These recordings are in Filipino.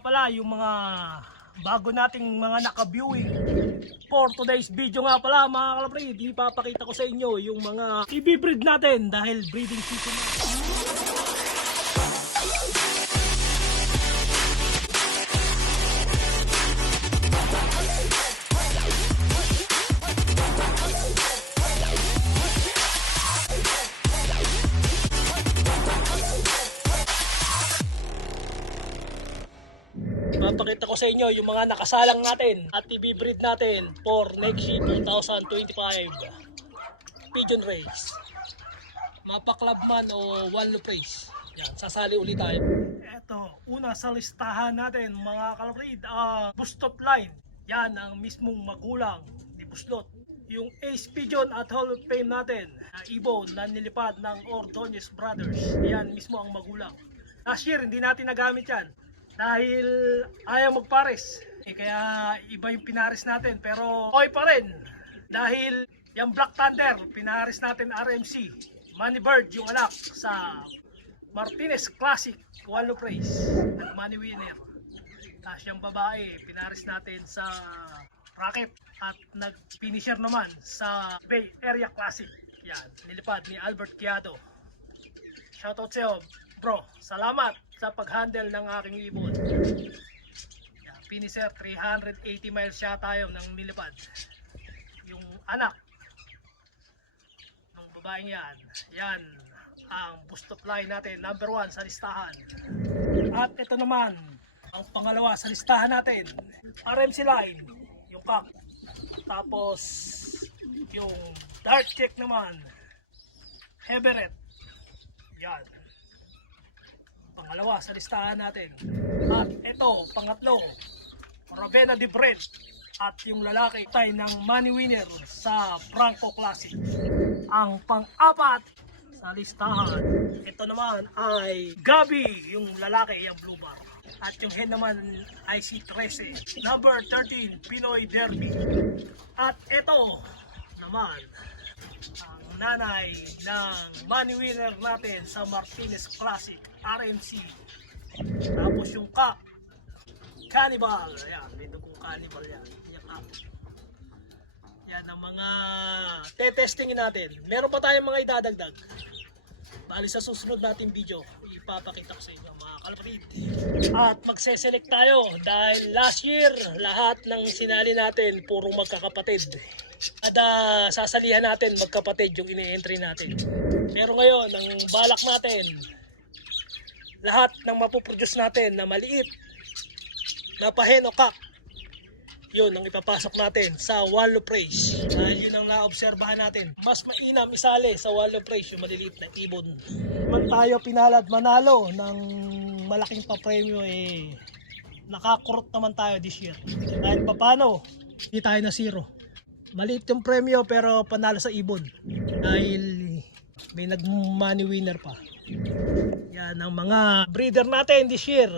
pala yung mga bago nating mga naka-viewing for today's video nga pala mga kalaprid, ipapakita ko sa inyo yung mga i-breed natin dahil breeding season na. Papakita ko sa inyo yung mga nakasalang natin at i-breed natin for next year 2025 pigeon race. Mapaklab man o one loop race. Yan, sasali ulit tayo. Eto, una sa listahan natin mga kalaprid, Bustot line. Yan ang mismong magulang ni Buslot. Yung Ace Pigeon at Hall of Fame natin, Ibon na nilipad ng Ordonez Brothers. Yan mismo ang magulang. Last year hindi natin nagamit yan dahil ayaw magpares. Kaya iba yung pinares natin, pero okay pa rin. Dahil yung Black Thunder, pinares natin RMC. Money Bird yung anak sa Martinez Classic, one loop race, nag-money winner. Tapos yung babae, pinares natin sa Rocket at nag-finisher naman sa Bay Area Classic. Yan, nilipad ni Albert Quiado. Shoutout sa'yo, bro. Salamat sa pag-handle ng aking ibon. Yan, finisher, 380 miles siya tayo ng nilipad. Yung anak ng babaeng yan, yan ang Bustot line natin, number 1 sa listahan. At ito naman ang pangalawa sa listahan natin, RMC line, yung cock. Tapos yung dark check naman, Everett. Yan, pangalawa sa listahan natin. At ito, pangatlo, Ravenna de Bret. At yung lalaki tayo ng money winner sa Franco Classic. Ang pang-apat sa listahan, ito naman ay Gabi, yung lalaki, yung blue bar. At yung hen naman ay si 13, number 13, Pinoy Derby. At ito naman ang nanay ng money winner natin sa Martinez Classic, RMC. Tapos yung cock, Cannibal. Ayan, may dugong Cannibal yan. Yung cock. Yan ang mga te-testingin natin. Meron pa tayong mga idadagdag. Bali sa susunod nating video, ipapakita ko sa inyo mga kalaprid. At magse-select tayo dahil last year lahat ng sinali natin puro magkakapatid. At sasalihan natin magkapatid yung ini-entry natin. Pero ngayon, ang balak natin, lahat ng mapuproduce natin na maliit, na pahen o cock, yun ang ipapasok natin sa one loop race. Dahil yun ang naobserbahan natin. Mas mainam isali sa one loop race yung maliliit na ibon. Man tayo pinalad manalo ng malaking papremyo, nakakurot naman tayo this year. Kahit papano, hindi tayo na zero. Maliit yung premyo pero panalo sa ibon. Dahil may nag-money winner pa. Yan ang mga breeder natin this year.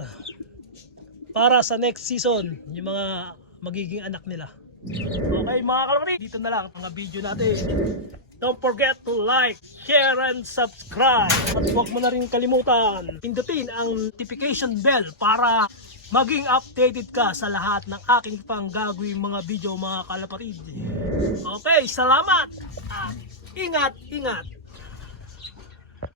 Para sa next season, yung mga magiging anak nila. Okay mga kalaprid, dito na lang ang mga video natin. Don't forget to like, share, and subscribe. At huwag mo na rin kalimutan pindutin ang notification bell para maging updated ka sa lahat ng aking pang gagawing mga video mga kalaprid. Okay, salamat at ingat, ingat.